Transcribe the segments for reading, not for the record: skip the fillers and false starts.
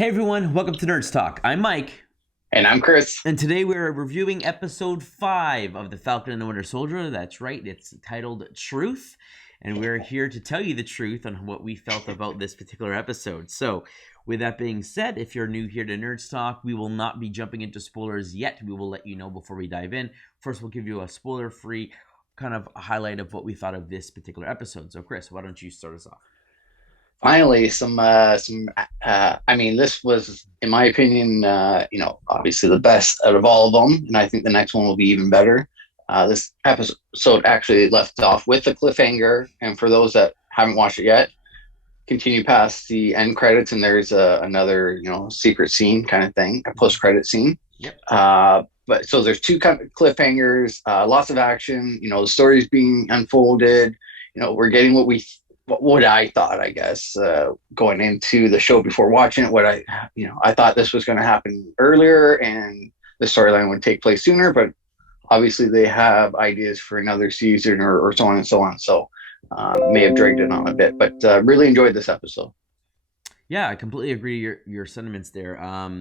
Hey everyone, welcome to Nerds Talk. I'm Mike. And I'm Chris. And today we're reviewing episode 5 of The Falcon and the Winter Soldier. That's right, it's titled Truth. And we're here to tell you the truth on what we felt about this particular episode. So, with that being said, if you're new here to Nerds Talk, we will not be jumping into spoilers yet. We will let you know before we dive in. First, we'll give you a spoiler-free kind of highlight of what we thought of this particular episode. So, Chris, why don't you start us off? Finally, this was, in my opinion, obviously the best out of all of them. And I think the next one will be even better. This episode actually left off with a cliffhanger. And for those that haven't watched it yet, continue past the end credits and there's another, secret scene kind of thing, a post-credit scene. Yep. But so there's two kind of cliffhangers, lots of action, the story's being unfolded. We're getting what I thought, I guess, going into the show before watching it, I thought this was going to happen earlier and the storyline would take place sooner, but obviously they have ideas for another season or so on and so on. So may have dragged it on a bit, but really enjoyed this episode. Yeah, I completely agree your sentiments there.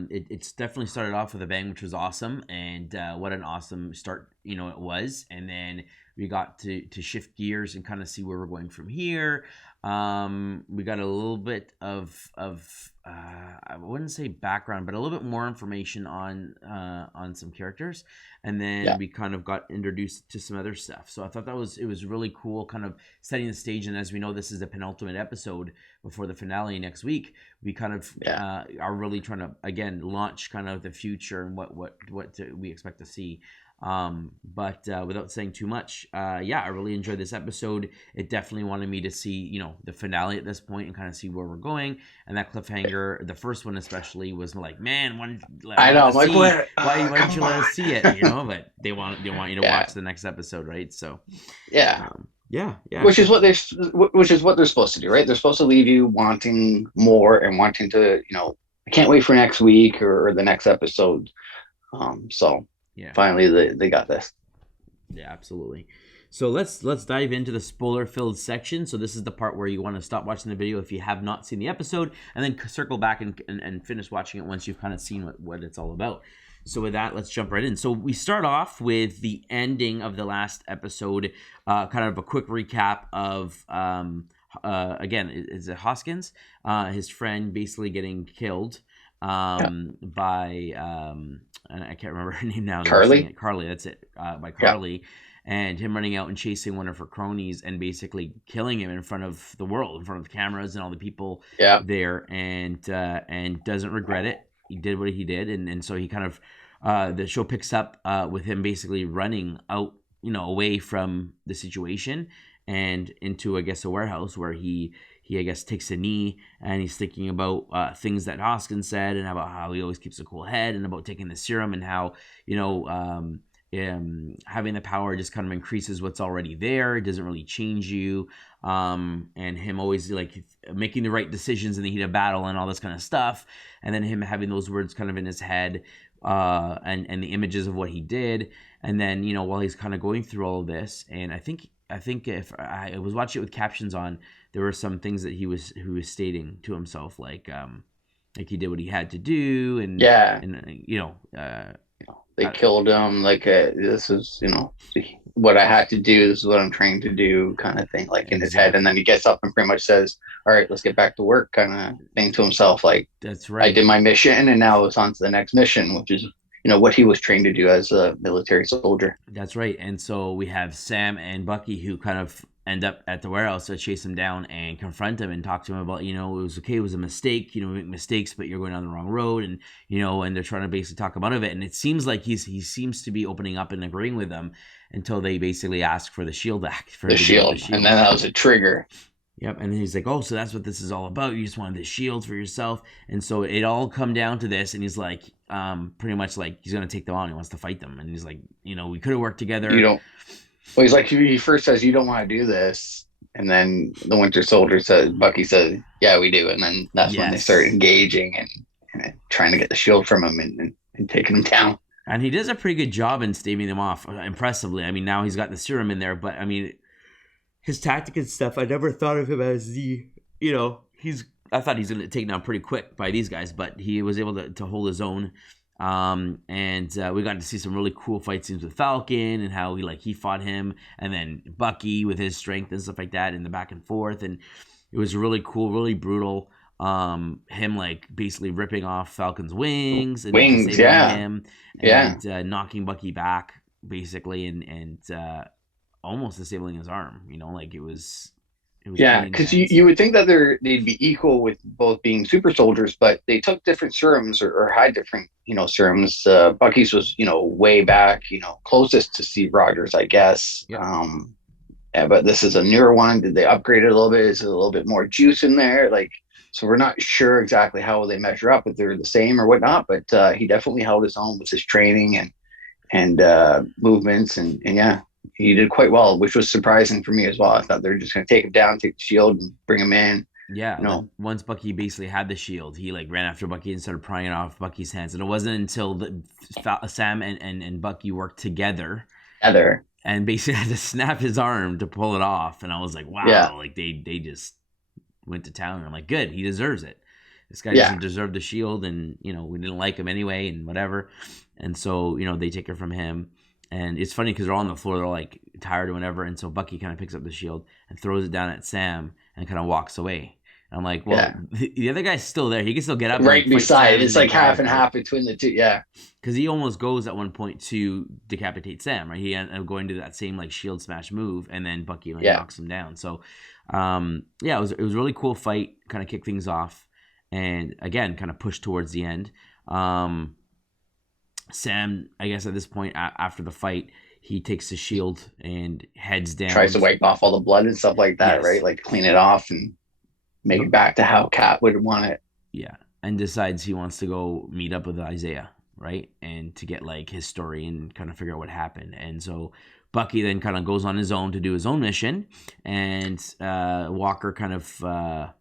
It's definitely started off with a bang, which was awesome, and what an awesome start, it was. And then we got to shift gears and kind of see where we're going from here. We got a little bit of I wouldn't say background, but a little bit more information on some characters, and then we kind of got introduced to some other stuff. So I thought it was really cool, kind of setting the stage. And as we know, this is the penultimate episode before the finale next week. We kind of are really trying to again launch kind of the future and what we expect to see. But without saying too much, I really enjoyed this episode. It definitely wanted me to see, the finale at this point and kind of see where we're going. And that cliffhanger, the first one especially, was like, man, I know, like, why didn't you let us see it? But they want you to watch the next episode, right? So yeah. Which is what they're supposed to do, right? They're supposed to leave you wanting more and wanting to, I can't wait for next week or the next episode. Finally they got this. Yeah, absolutely. So let's dive into the spoiler-filled section. So this is the part where you want to stop watching the video if you have not seen the episode, and then circle back and finish watching it once you've kind of seen what it's all about. So with that, let's jump right in. So we start off with the ending of the last episode, kind of a quick recap of, again, is it Hoskins? His friend basically getting killed by, and I can't remember her name now. Carly, that's it, by Carly. Yeah. And him running out and chasing one of her cronies and basically killing him in front of the world, in front of the cameras and all the people there, and doesn't regret it. He did what he did, and so he kind of the show picks up with him basically running out, away from the situation and into, I guess, a warehouse where he I guess takes a knee and he's thinking about things that Hoskins said and about how he always keeps a cool head and about taking the serum and how having the power just kind of increases what's already there. It doesn't really change you. And him always like making the right decisions in the heat of battle and all this kind of stuff. And then him having those words kind of in his head and the images of what he did. And then, while he's kind of going through all of this, and I think if I was watching it with captions on, there were some things that he was stating to himself, like he did what he had to do. And they killed him, like this is what I had to do, this is what I'm trying to do, kind of thing, like in his head. And then he gets up and pretty much says, all right, let's get back to work, kind of thing to himself, like, that's right, I did my mission and now it's on to the next mission, which is what he was trained to do as a military soldier. That's right. And so we have Sam and Bucky who kind of end up at the warehouse to chase him down and confront him and talk to him about, it was okay, it was a mistake, we make mistakes, but you're going down the wrong road. And, and they're trying to basically talk him out of it. And it seems like he seems to be opening up and agreeing with them until they basically ask for the shield back. The shield. And then that was a trigger. Yep, and he's like, oh, so that's what this is all about. You just wanted the shield for yourself. And so it all come down to this, and he's like, pretty much like he's going to take them on. He wants to fight them. And he's like, we could have worked together. Well, he's like, he first says, you don't want to do this. And then the Winter Soldier says, Bucky says, yeah, we do. And then that's when they start engaging and trying to get the shield from him and taking him down. And he does a pretty good job in staving them off, impressively. I mean, now he's got the serum in there, but I mean, his tactic and stuff, I never thought of him as the, he's I thought he's going to take down pretty quick by these guys, but he was able to hold his own. And we got to see some really cool fight scenes with Falcon and how he fought him, and then Bucky with his strength and stuff like that in the back and forth. And it was really cool, really brutal. Him basically ripping off Falcon's wings and disabling him and knocking Bucky back basically and almost disabling his arm. It was because you would think that they'd be equal with both being super soldiers, but they took different serums or had different serums. Bucky's was way back, closest to Steve Rogers, I guess. But this is a newer one. Did they upgrade it a little bit? Is it a little bit more juice in there? So we're not sure exactly how they measure up, if they're the same or whatnot. But he definitely held his own with his training and movements, and yeah, he did quite well, which was surprising for me as well. I thought they were just going to take him down, take the shield, and bring him in. Yeah, once Bucky basically had the shield, he ran after Bucky and started prying it off Bucky's hands. And it wasn't until Sam and Bucky worked together and basically had to snap his arm to pull it off. And I was like, wow, they just went to town. And I'm like, good, he deserves it. This guy doesn't deserve the shield, and we didn't like him anyway, and whatever. And so they take it from him. And it's funny because they're all on the floor, they're tired or whatever. And so Bucky kind of picks up the shield and throws it down at Sam and kind of walks away. And I'm like, well, the other guy's still there. He can still get up. Right beside. It's half and half between the two. Yeah. Because he almost goes at one point to decapitate Sam, right? He ended up going to that same shield smash move, and then Bucky knocks him down. So, it was a really cool fight, kind of kicked things off. And again, kind of pushed towards the end. Sam, I guess at this point, after the fight, he takes the shield and heads down. Tries to wipe off all the blood and stuff like that, right? Clean it off and make it back to how Cap would want it. Yeah, and decides he wants to go meet up with Isaiah, right? And to get his story and kind of figure out what happened. And so Bucky then kind of goes on his own to do his own mission. And Walker kind of,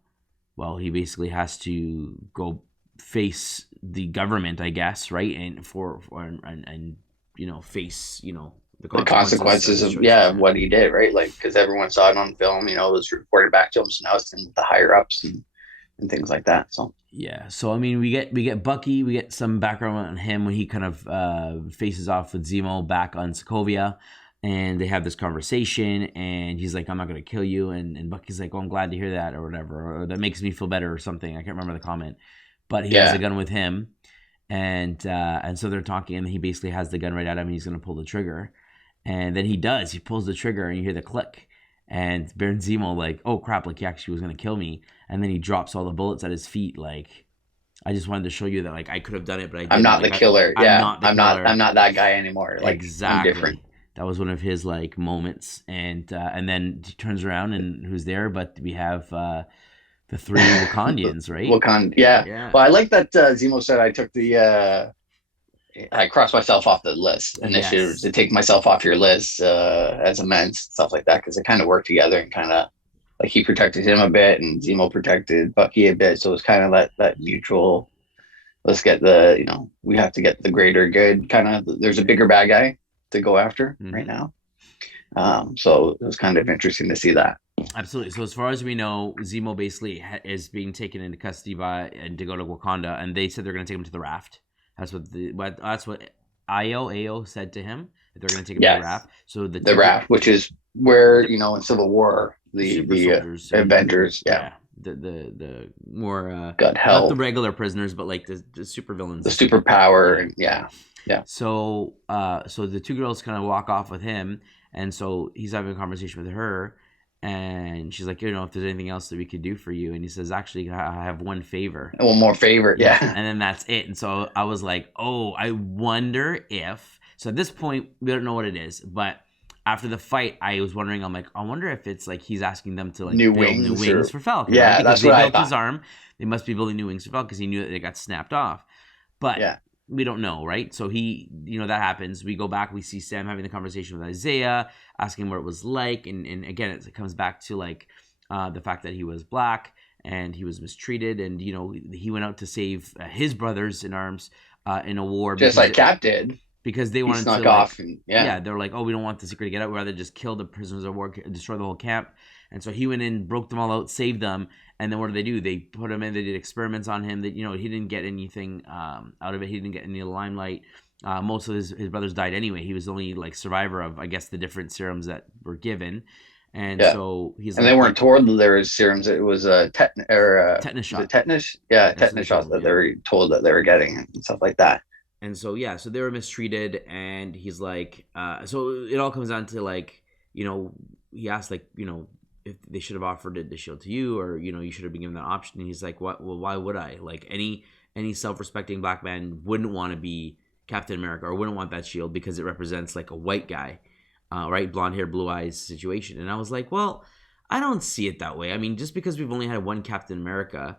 he basically has to go face the government, I guess, right? And face the consequences of what he did, right? Because everyone saw it on film, it was reported back to him, so now it's in the higher ups and things like that. So so I mean, we get Bucky, we get some background on him when he kind of faces off with Zemo back on Sokovia, and they have this conversation, and he's like, I'm not gonna kill you, and Bucky's like, oh, I'm glad to hear that, or whatever, or that makes me feel better, or something. I can't remember the comment. But he has a gun with him, and so they're talking, and he basically has the gun right at him, and he's going to pull the trigger. And then he does. He pulls the trigger, and you hear the click. And Baron Zemo, oh, crap, he actually was going to kill me. And then he drops all the bullets at his feet, I just wanted to show you that, I could have done it, but I didn't. I'm not the killer. I'm not that guy anymore. Exactly. I'm different. That was one of his, moments. And then he turns around, and who's there? But we have... the three Wakandians, right? Yeah. Well, I like that Zemo said I took I crossed myself off the list initiative to take myself off your list as amends, stuff like that, because they kind of worked together and kind of he protected him a bit and Zemo protected Bucky a bit. So it was kind of that mutual, let's get we have to get the greater good kind of, there's a bigger bad guy to go after right now. So it was kind of interesting to see that. Absolutely. So as far as we know, Zemo basically is being taken into custody and to go to Wakanda, and they said they're going to take him to the raft. That's what AO said to him, that they're going to take him to the raft. So the raft, which is where in Civil War the Avengers, the more got held, not the regular prisoners, but the super villains, the superpower, and yeah. So the two girls kind of walk off with him, and so he's having a conversation with her. And she's like, if there's anything else that we could do for you. And he says, actually, I have one favor. One more favor, yeah. And then that's it. And so I was like, oh, I wonder if... So at this point, we don't know what it is. But after the fight, I was wondering, I'm like, I wonder if it's he's asking them to build new wings for Falcon. Yeah, right? that's what I thought. They built his arm. They must be building new wings for Falcon because he knew that they got snapped off. But... we don't know, right? So he, that happens. We go back, we see Sam having the conversation with Isaiah, asking what it was like. And again, it comes back to the fact that he was black and he was mistreated. And, he went out to save his brothers in arms in a war. Just like Cap did. Because they wanted to off. And, they were like, oh, we don't want the secret to get out. We'd rather just kill the prisoners of war, destroy the whole camp. And so he went in, broke them all out, saved them, and then what do? They put him in. They did experiments on him. That he didn't get anything out of it. He didn't get any limelight. Most of his brothers died anyway. He was the only like survivor of, I guess, the different serums that were given. And so he's and like, they weren't told that there was serums. It was a tetanus shot. Tetanus, tetanus shots that they were told that they were getting and stuff like that. And so so they were mistreated. And he's like, so it all comes down to like, he asked like, if they should have offered the shield to you, or you should have been given that option. And he's like, what? Well, why would I? Like any self-respecting black man wouldn't want to be Captain America, or wouldn't want that shield because it represents like a white guy. Right, blonde hair, blue eyes situation. And I was like, well, I don't see it that way. I mean, just because we've only had one Captain America,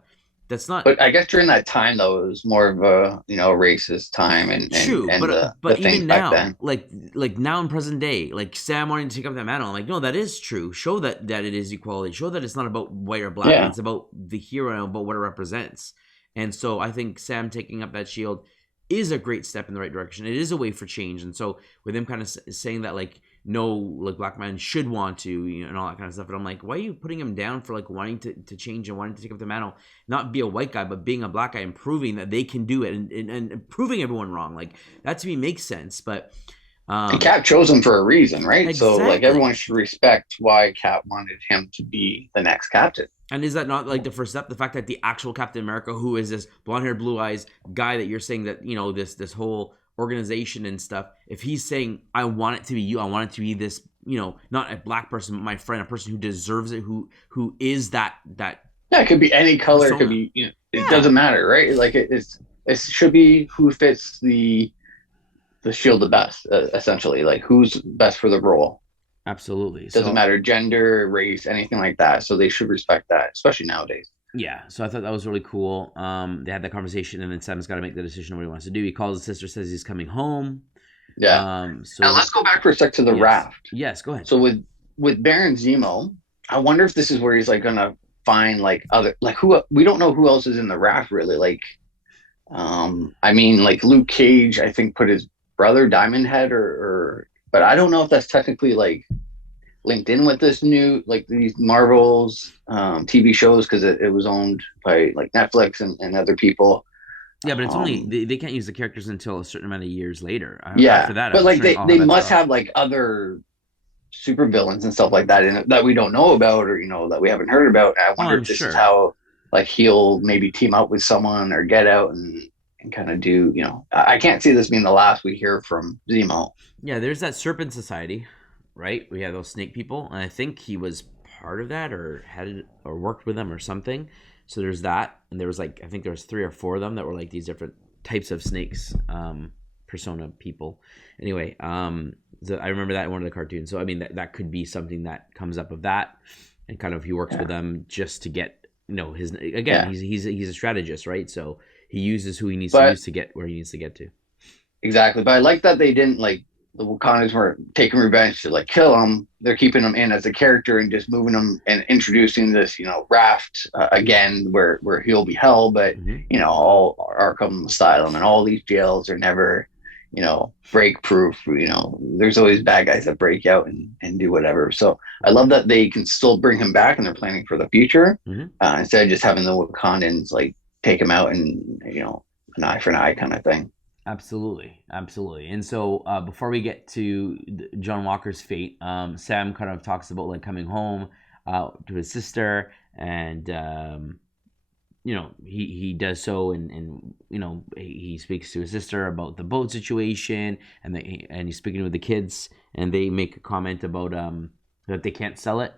that's not. But I guess during that time, though, it was more of a racist time, and true. And but even now, like now in present day, like Sam wanting to take up that mantle, I'm like, no, that is true. Show that it is equality. Show that it's not about white or black. Yeah. It's about the hero and about what it represents. And so I think Sam taking up that shield is a great step in the right direction. It is a way for change. And so with him kind of saying that, like, no, like black men should want to, and all that kind of stuff. And I'm like, why are you putting him down for like wanting to change and wanting to take up the mantle, not be a white guy, but being a black guy and proving that they can do it and proving everyone wrong? Like that to me makes sense. But and Cap chose him for a reason, right? Exactly. So like everyone should respect why Cap wanted him to be the next captain. And is that not like the first step? The fact that the actual Captain America, who is this blonde hair, blue eyes guy that you're saying that, this whole organization and stuff, if he's saying, I want it to be you, I want it to be this, not a black person, but my friend, a person who deserves it, who is that. Yeah, it could be any color. Persona. It could be, it doesn't matter, right? Like it should be who fits the shield the best, essentially. Like who's best for the role. Absolutely. Doesn't matter gender, race, anything like that. So they should respect that, especially nowadays. Yeah, so I thought that was really cool. They had that conversation, and then Sam's got to make the decision what he wants to do. He calls his sister, says he's coming home. Yeah. So now let's go back for a sec to the raft. Yes, go ahead. So with Baron Zemo, I wonder if this is where he's like gonna find like other, like who, we don't know who else is in the raft really. Like, I mean, like Luke Cage, I think put his brother Diamond Head but I don't know if that's technically like linked in with this new, like these Marvel's TV shows, because it was owned by like Netflix and other people. Yeah, but it's only they can't use the characters until a certain amount of years later. After that, but like they must have like other super villains and stuff like that that we don't know about, or that we haven't heard about. And I wonder if this is how like he'll maybe team up with someone or get out and kind of do, I can't see this being the last we hear from Zemo. Yeah, there's that Serpent Society, right? We have those snake people, and I think he was part of that or had or worked with them or something. So there's that, and there was like, I think there was 3 or 4 of them that were like these different types of snakes, persona people. Anyway, so I remember that in one of the cartoons. So I mean, that could be something that comes up of that, and kind of he works with them just to get, his, again, he's a strategist, right? So he uses who he needs to use to get where he needs to get to. Exactly, but I like that they didn't like, the Wakandans weren't taking revenge to like kill him. They're keeping him in as a character and just moving him and introducing this, raft again where he'll be held. But all Arkham Asylum and all these jails are never, break proof. There's always bad guys that break out and do whatever. So I love that they can still bring him back and they're planning for the future instead of just having the Wakandans like take him out and an eye for an eye kind of thing. Absolutely. And so before we get to John Walker's fate, Sam kind of talks about like coming home to his sister, and he does so, and he speaks to his sister about the boat situation, and he's speaking with the kids, and they make a comment about that they can't sell it,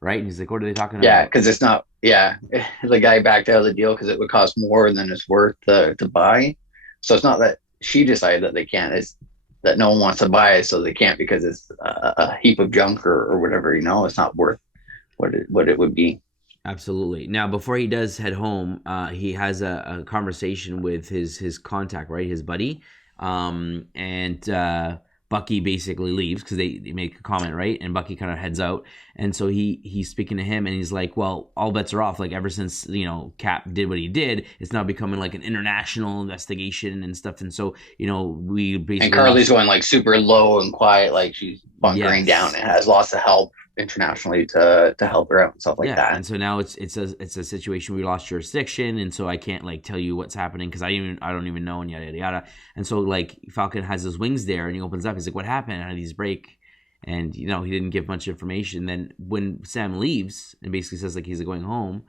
right? And he's like, what are they talking about? Yeah, because it's not. Yeah, the guy backed out of the deal because it would cost more than it's worth to buy. So it's not that she decided that they can't, it's that no one wants to buy it, so they can't because it's a heap of junk or whatever, it's not worth what it would be. Absolutely. Now, before he does head home, he has a conversation with his contact, right, his buddy, and Bucky basically leaves because they make a comment, right? And Bucky kind of heads out. And so he's speaking to him, and he's like, well, all bets are off. Like, ever since, Cap did what he did, it's now becoming like an international investigation and stuff. And so, we basically... And Carly's going like super low and quiet, like she's bunkering down and has lots of help internationally to help her out and stuff like Yeah, that. and so now it's a situation we lost jurisdiction, and so I can't like tell you what's happening because I don't even know, and yada yada yada. And so like Falcon has his wings there, and he opens up. He's like, "What happened? How did these break?" And he didn't give much information. Then when Sam leaves and basically says like he's going home,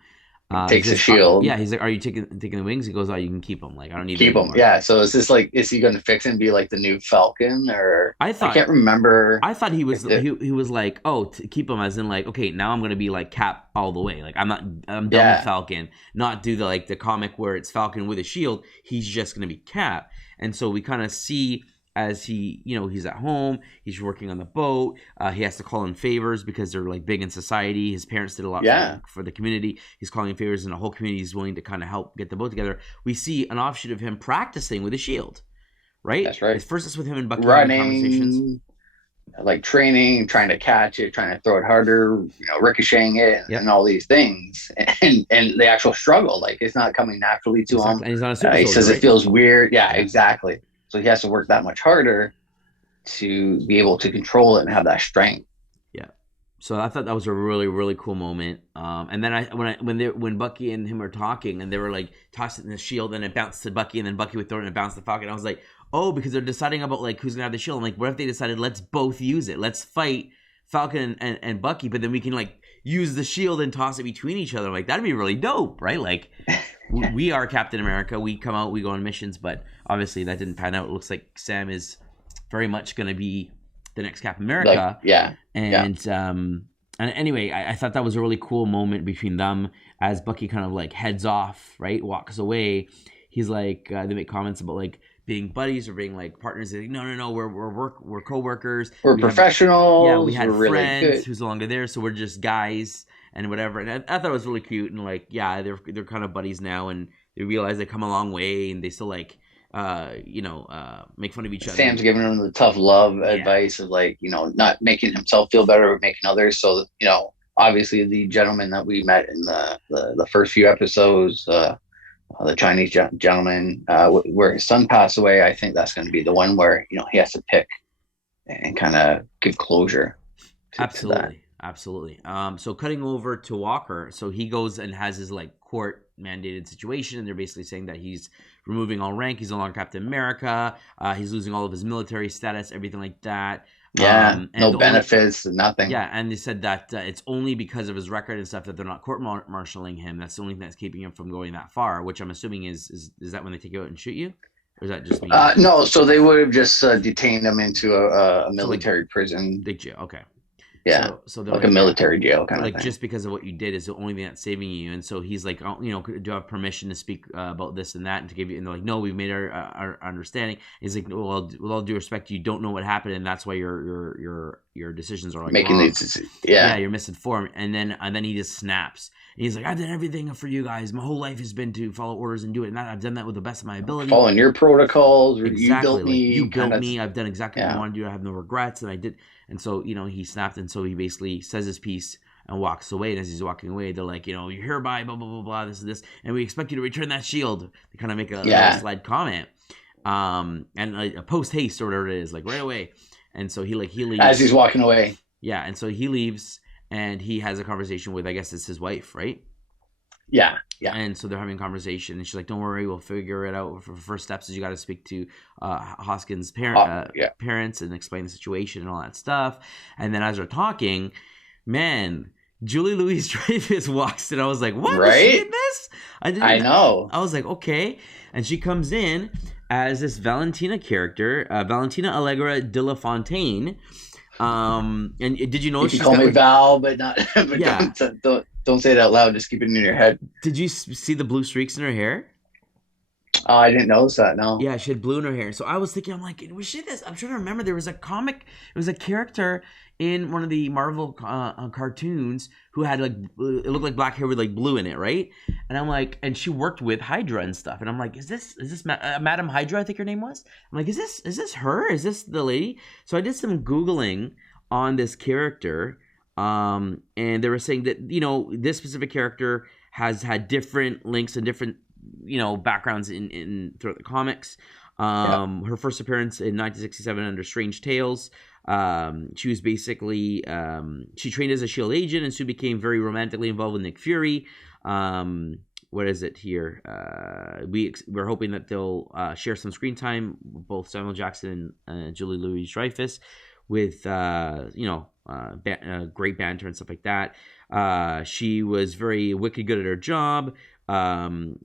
Takes the shield. yeah, he's like, "Are you taking the wings?" He goes, "Oh, you can keep them. Like I don't need Keep them him. anymore." Yeah. So is this like, is he going to fix and be like the new Falcon, or I I thought can't remember I thought he was if the, he was like, oh, to keep him as in like, okay, now I'm gonna be like Cap all the way. Like I'm done with yeah, Falcon. Not do the comic where it's Falcon with a shield. He's just gonna be Cap. And so we kind of see as he's at home, he's working on the boat. He has to call in favors because they're like big in society. His parents did a lot yeah, for the community. He's calling in favors, and the whole community is willing to kind of help get the boat together. We see an offshoot of him practicing with a shield. Right? that's right. At first, it's with him and Bucky having conversations. Running, like training, trying to catch it, trying to throw it harder, ricocheting it, Yep. and all these things, and the actual struggle, like it's not coming naturally to Exactly. him. And he's not a super He soldier, says right? it feels weird. Yeah, Yeah. exactly. So he has to work that much harder to be able to control it and have that strength. Yeah. So I thought that was a really, really cool moment. And then when Bucky and him were talking and they were like tossing the shield and it bounced to Bucky and then Bucky would throw it and it bounced to Falcon. I was like, oh, because they're deciding about like who's gonna have the shield. I'm like, what if they decided let's both use it? Let's fight Falcon and Bucky, but then we can like use the shield and toss it between each other. Like that'd be really dope, right? Like we are Captain America. We come out, we go on missions, but obviously that didn't pan out. It looks like Sam is very much gonna be the next Captain America. Like, yeah. And anyway, I thought that was a really cool moment between them as Bucky kind of like heads off, right, walks away. He's like, they make comments about like being buddies or being like partners. They're like, no, we're coworkers. We're We professionals. we had we're really friends good. who's no longer there, so we're just guys and whatever. And I thought it was really cute and like, yeah, they're kind of buddies now, and they realize they come a long way, and they still like, make fun of each other. Sam's giving him the tough love advice of like, not making himself feel better, but making others. So, obviously the gentleman that we met in the first few episodes, the Chinese gentleman, where his son passed away, I think that's going to be the one where, he has to pick and kind of give closure. Absolutely. So cutting over to Walker, so he goes and has his like court mandated situation, and they're basically saying that he's removing all rank. He's no longer Captain America. He's losing all of his military status, everything like that. Yeah, no benefits, nothing. Yeah, and they said that it's only because of his record and stuff that they're not court-martialing him. That's the only thing that's keeping him from going that far, which I'm assuming is that when they take you out and shoot you? Or is that just me? No, so they would have just detained him into a military prison. Big jail, okay. Yeah, so like a military jail kind of thing. Like just because of what you did is the only thing that's saving you, and so he's like, oh, do I have permission to speak about this and that, and to give you? And they're like, no, we've made our understanding. He's like, well, with all due respect, you don't know what happened, and that's why your decisions are like making wrong. These, yeah, you're misinformed. And then he just snaps. And he's like, I did everything for you guys. My whole life has been to follow orders and do it, and I've done that with the best of my ability. Following your protocols. Exactly. You built me. You built me. I've done exactly what I wanted to do. I have no regrets, and I did. And so, he snapped, and so he basically says his piece and walks away. And as he's walking away, they're like, you're hereby, blah, blah, blah, blah, this and this. And we expect you to return that shield. They kind of make a slide comment. And a post haste or whatever it is, like right away. And so he leaves. As he's walking away. Yeah, and so he leaves, and he has a conversation with, I guess it's his wife, right? Yeah. And so they're having a conversation, and she's like, don't worry, we'll figure it out. For first steps is you got to speak to Hoskins' parents and explain the situation and all that stuff. And then as they're talking, man, Julie Louis-Dreyfus walks in. I was like, what? Right? Was she in this? I know. I was like, okay. And she comes in as this Valentina character, Valentina Allegra de la Fontaine. And did you know you can call me Val, but not. But yeah. Don't say it out loud. Just keep it in your head. Did you see the blue streaks in her hair? Oh, I didn't notice that. No. Yeah, she had blue in her hair. So I was thinking, I'm like, was she this? I'm trying to remember. There was a comic. It was a character in one of the Marvel cartoons who had like, it looked like black hair with like blue in it, right? And I'm like, and she worked with Hydra and stuff. And I'm like, is this Madam Hydra? I think her name was. I'm like, is this her? Is this the lady? So I did some Googling on this character. And they were saying that, this specific character has had different links and different, backgrounds in throughout the comics. Her first appearance in 1967 under Strange Tales. She was basically she trained as a Shield agent and soon became very romantically involved with Nick Fury. What is it here? We're hoping that they'll share some screen time, both Samuel Jackson and Julie Louis-Dreyfus, with great banter and stuff like that. She was very wicked good at her job.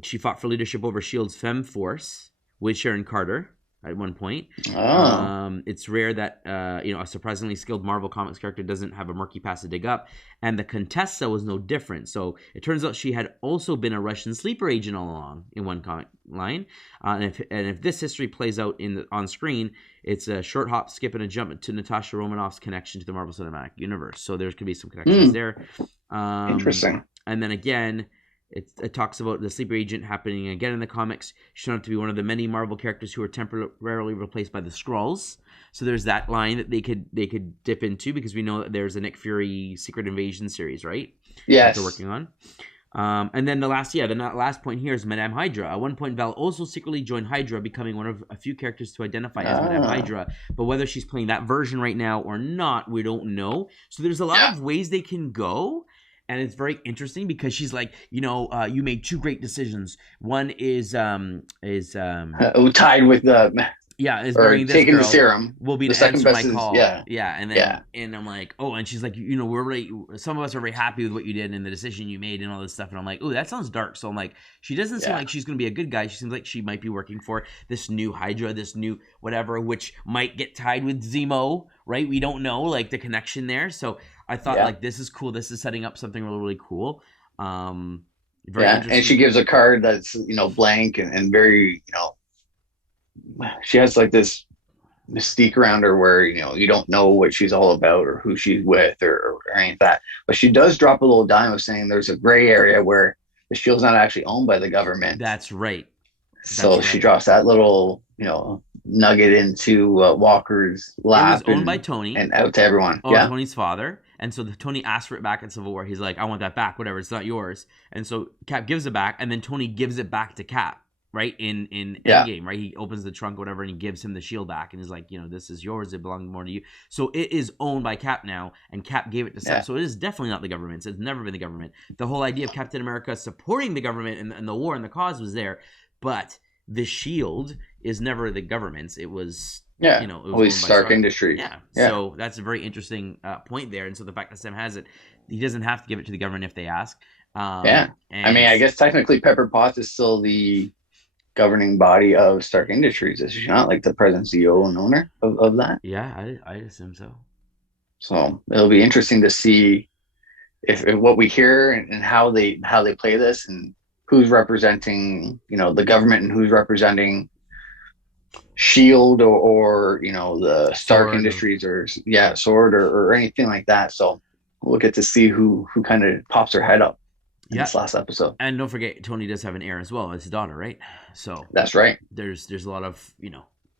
She fought for leadership over Shield's Femme Force with Sharon Carter at one point. It's rare that a surprisingly skilled Marvel Comics character doesn't have a murky past to dig up, and the Contessa was no different. So it turns out she had also been a Russian sleeper agent all along in one comic line. And if this history plays out on screen, it's a short hop, skip, and a jump to Natasha Romanoff's connection to the Marvel Cinematic Universe. So there could be some connections there. Interesting. And then again, it talks about the sleeper agent happening again in the comics. She's shown to be one of the many Marvel characters who are temporarily replaced by the Skrulls. So there's that line that they could dip into, because we know that there's a Nick Fury Secret Invasion series, right? Yes. That they're working on. And then the last point here is Madame Hydra. At one point, Val also secretly joined Hydra, becoming one of a few characters to identify as Madame Hydra. But whether she's playing that version right now or not, we don't know. So there's a lot of ways they can go. And it's very interesting because she's like, you made two great decisions. One is tied with the is marrying this taking girl. The serum. Will be the to second answer my best call. And then and I'm like, and she's like, we're really, some of us are very happy with what you did and the decision you made and all this stuff. And I'm like, oh, that sounds dark. So I'm like, she doesn't seem like she's gonna be a good guy. She seems like she might be working for this new Hydra, this new whatever, which might get tied with Zemo, right? We don't know, like the connection there. So I thought like, this is cool. This is setting up something really, really cool. Very interesting. And she gives a card that's blank and very she has like this mystique around her where you don't know what she's all about or who she's with or any of that. But she does drop a little dime of saying there's a gray area where the Shield's not actually owned by the government. That's right. She drops that little nugget into Walker's lap. It was owned by Tony and out to everyone. Tony's father. And so Tony asked for it back in Civil War. He's like, I want that back, whatever, it's not yours. And so Cap gives it back, and then Tony gives it back to Cap, right? In Endgame, right? He opens the trunk or whatever, and he gives him the shield back, and he's like, this is yours, it belongs more to you. So it is owned by Cap now, and Cap gave it to Sam. So it is definitely not the government. It's never been the government. The whole idea of Captain America supporting the government and the war and the cause was there, but the shield is never the government's. It was it was always Stark Industries. So that's a very interesting point there. And so the fact that Sam has it, he doesn't have to give it to the government if they ask. I mean, I guess technically Pepper Potts is still the governing body of Stark Industries, is she not? Like the president, CEO, and owner of that? Yeah, I assume so. So it'll be interesting to see if what we hear and how they play this, and who's representing the government and who's representing Shield or the Stark Industries or Sword or anything like that. So we'll get to see who kind of pops their head up in this last episode. And don't forget, Tony does have an heir as well. It's his daughter, right? So that's right. There's a lot of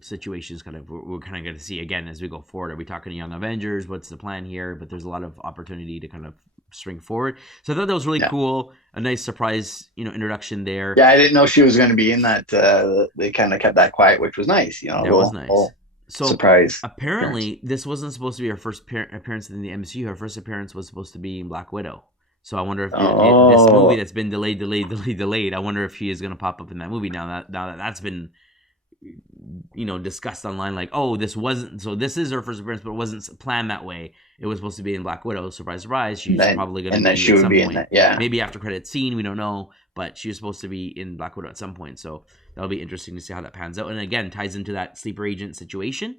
situations we're kind of going to see again as we go forward. Are we talking Young Avengers? What's the plan here? But there's a lot of opportunity to kind of spring forward. So I thought that was really cool. A nice surprise, introduction there. Yeah, I didn't know she was going to be in that. They kind of kept that quiet, which was nice. It was nice. So surprise. Apparently, this wasn't supposed to be her first appearance in the MCU. Her first appearance was supposed to be in Black Widow. So I wonder if this movie that's been delayed. I wonder if she is going to pop up in that movie now that that's been discussed online, like, this is her first appearance, but it wasn't planned that way. It was supposed to be in Black Widow. Surprise, surprise. She's probably going to be she at would some be point. In that, maybe after credit scene, we don't know, but she was supposed to be in Black Widow at some point. So that'll be interesting to see how that pans out. And again, ties into that sleeper agent situation.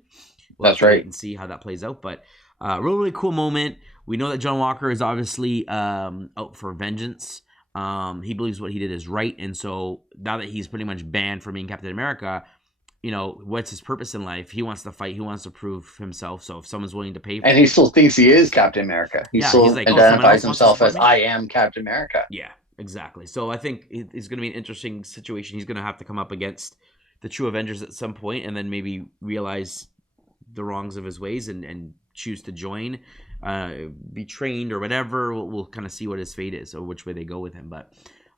That's right. And see how that plays out. But really, really cool moment. We know that John Walker is obviously out for vengeance. He believes what he did is right, and so now that he's pretty much banned from being Captain America, what's his purpose in life? He wants to fight. He wants to prove himself. So if someone's willing to pay for and he still thinks he is Captain America. He's like, identifies himself as I am Captain America. Yeah, exactly. So I think it's going to be an interesting situation. He's going to have to come up against the true Avengers at some point, and then maybe realize the wrongs of his ways and choose to join, be trained or whatever. We'll kind of see what his fate is or which way they go with him. But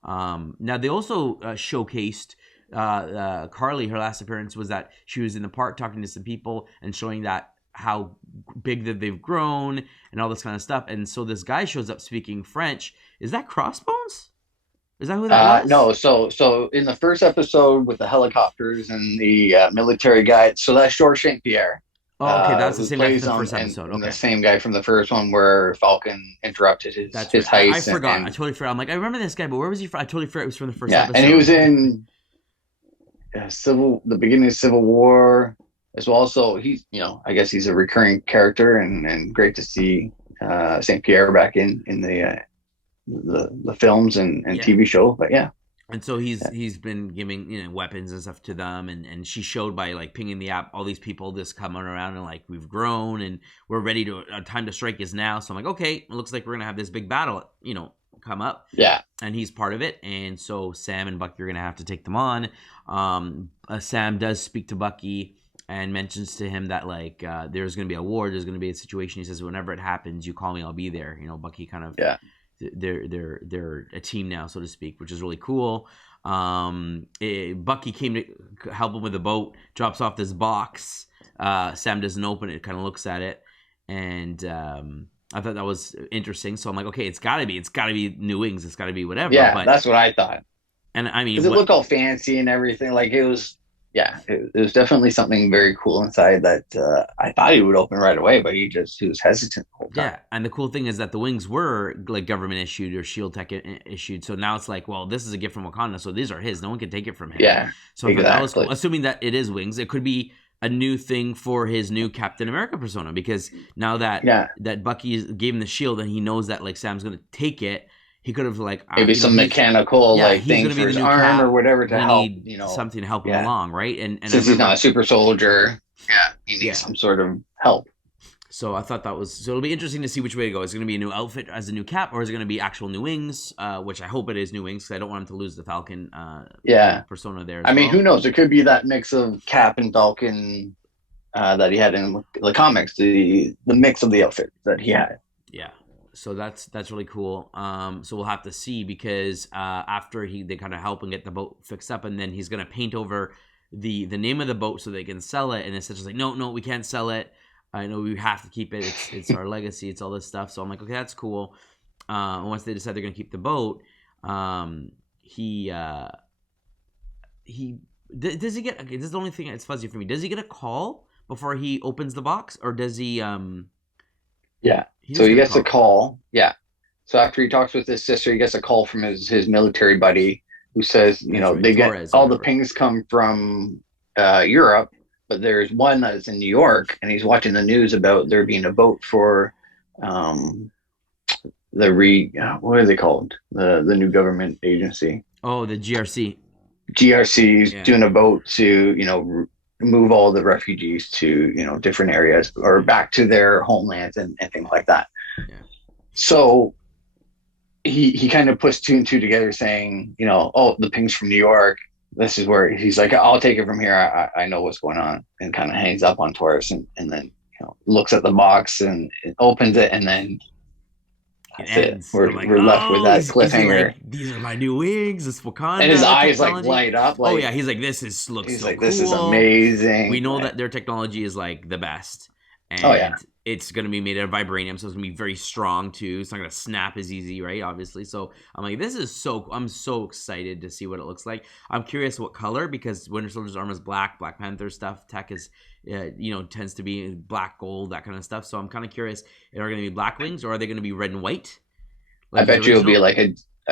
now they also showcased Carly. Her last appearance was that she was in the park talking to some people and showing that how big that they've grown and all this kind of stuff. And so this guy shows up speaking French. Is that Crossbones? Is that who that was? No, so in the first episode with the helicopters and the military guy, so that's Georges St. Pierre. Oh, okay, that's the Who same guy plays from the on first episode. and Okay, the same guy from the first one where Falcon interrupted his that's his right. I heist. forgot. I totally forgot. I'm like, I remember this guy, but where was he from? I totally forgot it was from the first yeah, episode. and he was in the beginning of Civil War as well. So he's, I guess he's a recurring character, and great to see St. Pierre back in the films and TV show. But yeah. And so he's been giving weapons and stuff to them, and she showed by like pinging the app, all these people just coming around and like, we've grown and we're ready to time to strike is now. So I'm like, okay, it looks like we're gonna have this big battle come up. Yeah, and he's part of it, and so Sam and Bucky are gonna have to take them on. Sam does speak to Bucky and mentions to him that like there's gonna be a war, there's gonna be a situation. He says, whenever it happens, you call me, I'll be there. Bucky kind of they're a team now, so to speak, which is really cool. Bucky came to help him with the boat, drops off this box. Sam doesn't open it, kind of looks at it, and I thought that was interesting. So I'm like, okay, it's gotta be new wings, it's gotta be whatever. yeah, but, that's what I thought. And I mean, because it looked all fancy and everything. Like it was definitely something very cool inside that I thought he would open right away, but he was hesitant the whole time. Yeah, and the cool thing is that the wings were like government issued or Shield Tech issued, so now it's like, well, this is a gift from Wakanda, so these are his. No one can take it from him. Yeah, so exactly. That was cool. Assuming that it is wings, it could be a new thing for his new Captain America persona, because now that Bucky gave him the shield and he knows that like Sam's gonna take it. He could have like maybe some mechanical thing for his arm or whatever to help. Something to help him along, right? And since he's not a super soldier, he needs some sort of help. So I thought it'll be interesting to see which way to go. Is it going to be a new outfit as a new Cap, or is it going to be actual new wings? Which I hope it is new wings, because I don't want him to lose the Falcon persona there. I mean, who knows? It could be that mix of Cap and Falcon that he had in the comics, the mix of the outfit that he had. Yeah. So that's really cool. So we'll have to see, because after they kind of help and get the boat fixed up, and then he's gonna paint over the name of the boat so they can sell it. And it's just like, no, we can't sell it. I know we have to keep it. It's our legacy. It's all this stuff. So I'm like, okay, that's cool. Once they decide they're gonna keep the boat, he does he get? Okay, this is the only thing that's fuzzy for me. Does he get a call before he opens the box, or does he? Yeah. So he gets a call. Yeah. So after he talks with his sister, he gets a call from his military buddy who says, they get all the pings come from Europe, but there's one that's in New York, and he's watching the news about there being a boat for what are they called? The new government agency. Oh, the GRC. GRC's doing a boat to, move all the refugees to different areas or back to their homelands and things like that. Yeah. So he kind of puts two and two together, saying, the ping's from New York. This is where he's like, I'll take it from here. I know what's going on, and kind of hangs up on Taurus and then looks at the box and opens it, and then that's it. We're left with that cliffhanger. Like, these are my new wings. This Wakanda. And his eyes like light up. Like, oh yeah, he's like, this looks so cool. This is amazing. We know that their technology is like the best. And it's going to be made out of vibranium, so it's going to be very strong too. It's not going to snap as easy, right? Obviously. So I'm like, I'm so excited to see what it looks like. I'm curious what color, because Winter Soldier's armor is black. Black Panther stuff, tech is, tends to be black, gold, that kind of stuff. So I'm kind of curious, are going to be black wings, or are they going to be red and white? Like I bet you it'll be like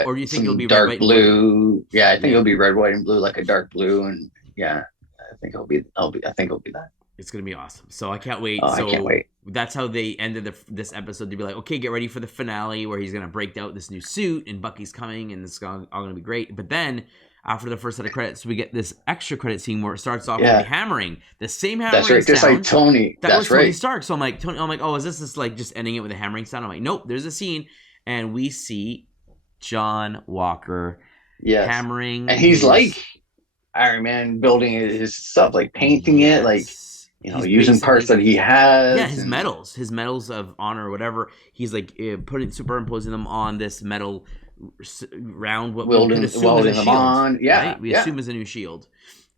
or do you think it'll be dark red, blue? Yeah, I think it'll be red, white, and blue, like a dark blue, and I think it'll be that. It's going to be awesome. So I can't wait. I can't wait. That's how they ended this episode, to be like, okay, get ready for the finale where he's going to break out this new suit and Bucky's coming and it's all going to be great. But then after the first set of credits, we get this extra credit scene where it starts off with the hammering. The same hammering sound. That's right. Just like Tony. That was Tony Stark. So I'm like, oh, is this like just ending it with a hammering sound? I'm like, nope, there's a scene. And we see John Walker hammering. And he's like Iron Man, building his stuff, like painting it, like... he's using parts that he has. Yeah, his medals of honor or whatever. He's like superimposing them on this metal round, what we could assume is a shield. on. Yeah, right? We assume is a new shield.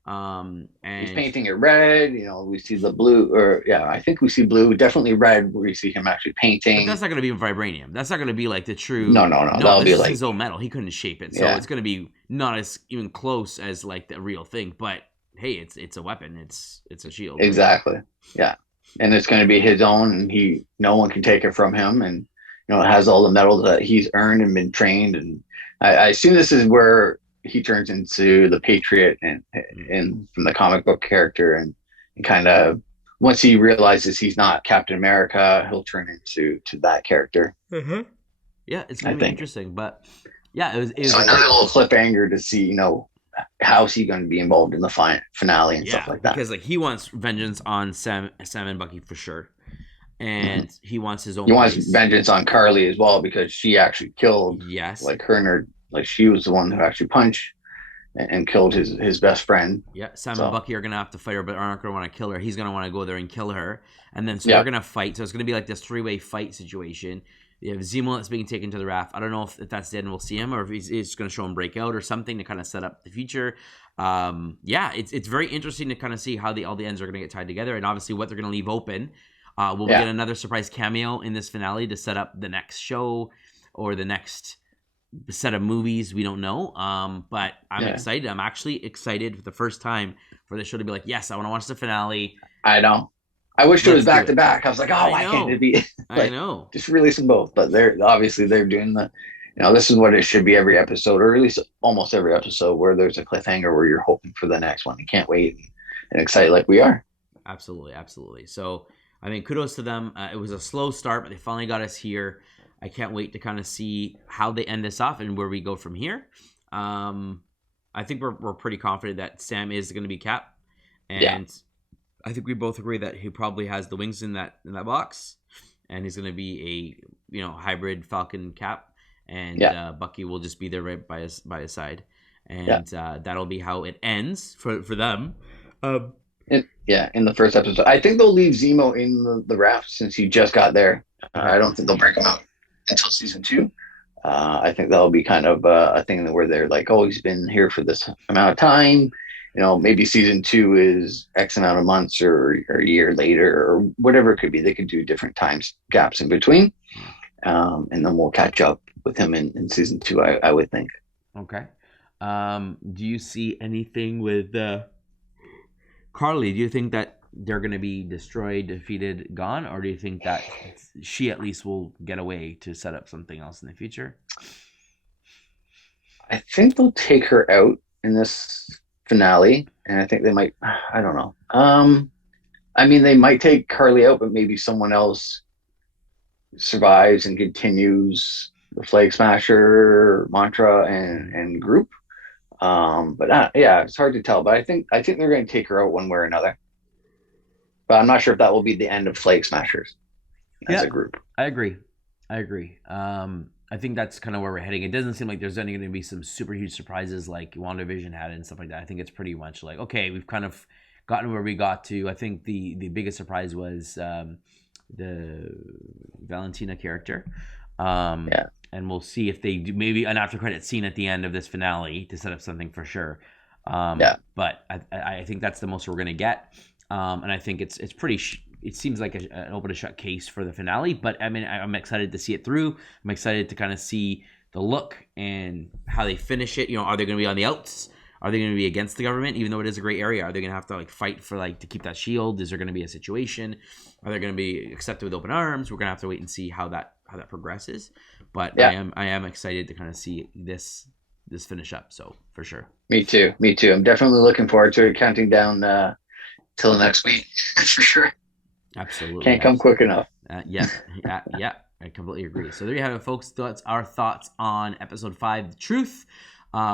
And He's painting it red. You know, we see the blue, or yeah, I think we see blue. Definitely red. Where we see him actually but painting. that's not going to be vibranium. That's not going to be like the true. No. No, That'll this be is like, his own metal. He couldn't shape it, so yeah, it's going to be not as even close as like the real thing. But hey, it's a weapon. It's a shield, right? exactly. Yeah, and it's going to be his own, and no one can take it from him, and you know, it has all the metal that he's earned and been trained, and I assume this is where he turns into the Patriot and from the comic book character, and kind of once he realizes he's not Captain America, he'll turn into that character. Mm-hmm. Yeah, it's I gonna be think. interesting, but yeah, it was So a another great. little cliffhanger to see, you know, how's he going to be involved in the finale and stuff Yeah, like that. because like he wants vengeance on Sam and Bucky for sure, Mm-hmm. and he wants his He own wants place. vengeance on Carly as well because she actually killed, Yes. like her and her, like she was the one who actually punched and killed his best friend. Yeah, Sam and So Bucky are gonna have to fight her, but aren't gonna want to kill her. He's gonna want to go there and kill her, and then so they're yeah, gonna fight. So it's gonna be like this three-way fight situation. You have Zemo that's being taken to the raft. I don't know if that's the end. We'll see him, or if he's going to show him break out or something to kind of set up the future. Yeah, it's very interesting to kind of see how all the ends are going to get tied together, and obviously what they're going to leave open. Will we yeah, get another surprise cameo in this finale to set up the next show or the next set of movies? We don't know. But I'm yeah. excited. I'm actually excited for the first time for the show to be like, yes, I want to watch the finale. I know. I wish it was Let's do back to it. back. I was like, oh, I why can't it know. be I like know. just release them both? But they're doing the, you know, this is what it should be every episode, or at least almost every episode, where there's a cliffhanger where you're hoping for the next one. You can't wait and excited like we are. Absolutely, absolutely. So, I mean, kudos to them. It was a slow start, but they finally got us here. I can't wait to kind of see how they end this off and where we go from here. I think we're pretty confident that Sam is going to be Cap, Yeah, and I think we both agree that he probably has the wings in that box, and he's going to be a hybrid Falcon Cap, and yeah, Bucky will just be there right by his side, yeah. and that'll be how it ends for them. Um, Yeah, in the first episode. I think they'll leave Zemo in the raft since he just got there. okay. I don't think they'll break him out until season two. I think that'll be kind of a thing where they're like, oh, he's been here for this amount of time. You know, maybe season two is X amount of months or a year later or whatever it could be. They could do different times gaps in between. And then we'll catch up with him in season two, I would think. Okay. Do you see anything with Carly? Do you think that they're going to be destroyed, defeated, gone, or do you think that she at least will get away to set up something else in the future? I think they'll take her out in this finale, and I think they might. I don't know. I mean, they might take Carly out, but maybe someone else survives and continues the Flag Smasher mantra and group. But yeah, it's hard to tell. But I think they're going to take her out one way or another. But I'm not sure if that will be the end of Flag Smashers as Yeah, a group. I agree. I agree. I think that's kind of where we're heading. It doesn't seem like there's any going to be some super huge surprises like WandaVision had and stuff like that. I think it's pretty much like, okay, we've kind of gotten where we got to. I think the biggest surprise was the Valentina character. Yeah, And we'll see if they do maybe an after credit scene at the end of this finale to set up something for sure. yeah, But I think that's the most we're going to get. And I think it's pretty. It seems like an open and shut case for the finale. But I mean, I'm excited to see it through. I'm excited to kind of see the look and how they finish it. You know, are they going to be on the outs? Are they going to be against the government, even though it is a gray area? Are they going to have to like fight for like to keep that shield? Is there going to be a situation? Are they going to be accepted with open arms? We're going to have to wait and see how that progresses. But yeah. I am excited to kind of see this finish up. So for sure. Me too. Me too. I'm definitely looking forward to it. Counting down till next week for sure. Absolutely. Can't come quick enough. Yeah. I completely agree. So there you have it, folks. That's our thoughts on episode 5, The Truth,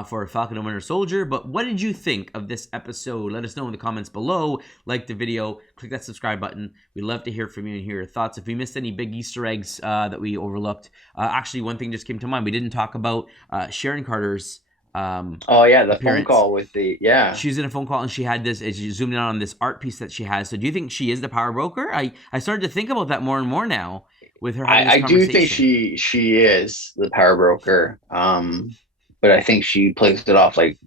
for Falcon and Winter Soldier. But what did you think of this episode? Let us know in the comments below. Like the video. Click that subscribe button. We'd love to hear from you and hear your thoughts. If we missed any big Easter eggs that we overlooked. Actually, one thing just came to mind. We didn't talk about Sharon Carter's Oh yeah, the phone appearance. call with the She was in a phone call and she had this, as you zoomed in on this art piece that she has. So do you think she is the power broker? I started to think about that more and more now with her having this I do think conversation. she is the power broker. But I think she plays it off like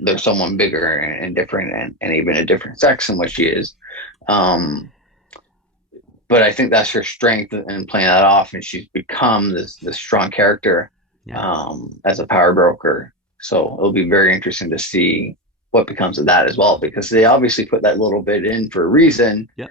there's someone bigger and different and even a different sex than what she is. But I think that's her strength in playing that off, and she's become this strong character as a power broker. So it'll be very interesting to see what becomes of that as well, because they obviously put that little bit in for a reason. Yep.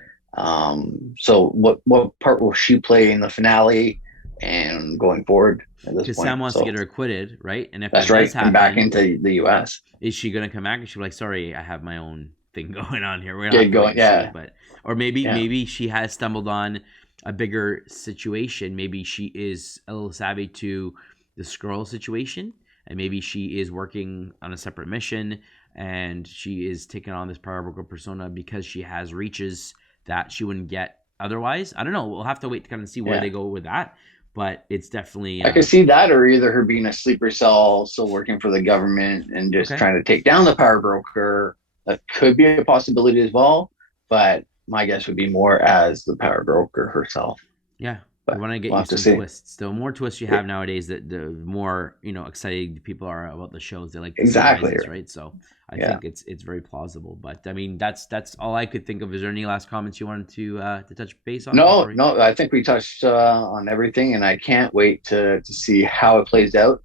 So what part will she play in the finale and going forward at this Because point? Sam wants to get her acquitted, right? And if That's that right, does happen, and back into the U.S. Is she gonna come back and she'll be like, "Sorry, I have my own thing going on here. We're gonna Get have to wait going, and see." yeah. But or maybe she has stumbled on a bigger situation. Maybe she is a little savvy to the Skrull situation, and maybe she is working on a separate mission, and she is taking on this power broker persona because she has reaches that she wouldn't get otherwise. I don't know. We'll have to wait to kind of see where they go with that. But it's definitely I could see that, or either her being a sleeper cell, still working for the government and just trying to take down the power broker. That could be a possibility as well. But my guess would be more as the power broker herself. Yeah. But we want to get we'll you some twists. The more twists you have nowadays, the more excited people are about the shows. They like the surprises, right? So I think it's very plausible. But I mean, that's all I could think of. Is there any last comments you wanted to touch base on? No. I think we touched on everything, and I can't wait to see how it plays out.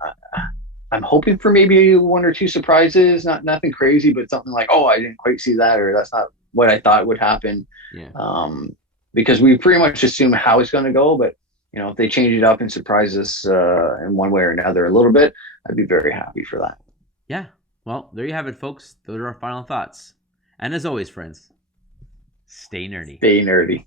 I'm hoping for maybe one or two surprises, nothing crazy, but something like, oh, I didn't quite see that, or that's not what I thought would happen. Yeah. Because we pretty much assume how it's going to go, but if they change it up and surprise us in one way or another a little bit, I'd be very happy for that. Yeah. Well, there you have it, folks. Those are our final thoughts. And as always, friends, stay nerdy. Stay nerdy.